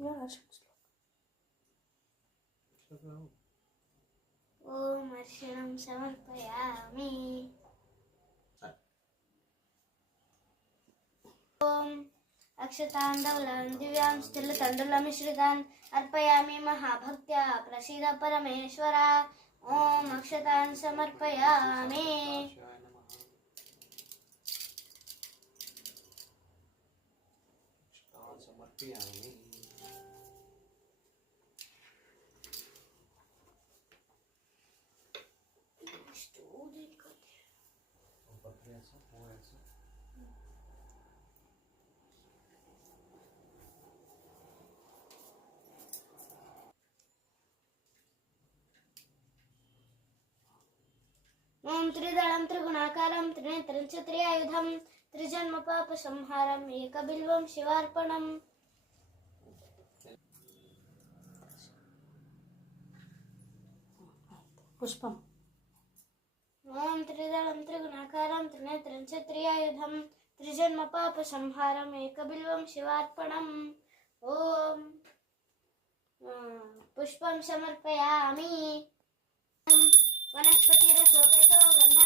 ओम अर्षणं समर्पयामि। ओम अक्षतांडवलान् दिव्यां स्थिलतण्डुलमिश्रितान् अर्पयामि महाभक्त्या प्रसीद परमेश्वरा। ओम अक्षतान् समर्पयामि। ओम त्रिदलं त्रिगुणाकारं त्रिनेत्रं च त्रिआयुधं त्रिजन्म पाप संहारम् एकबिल्वं शिवार्पणम्। पुष्पम। ओम त्रिदलं त्रिगुणाकारं त्रिनेत्रं च त्रिआयुधं त्रिजन्म पाप संहारम् एकबिल्वं शिवार्पणम्। ओम पुष्पं समर्पयामि। वनस्पतिरसोपेतो गन्धर्वो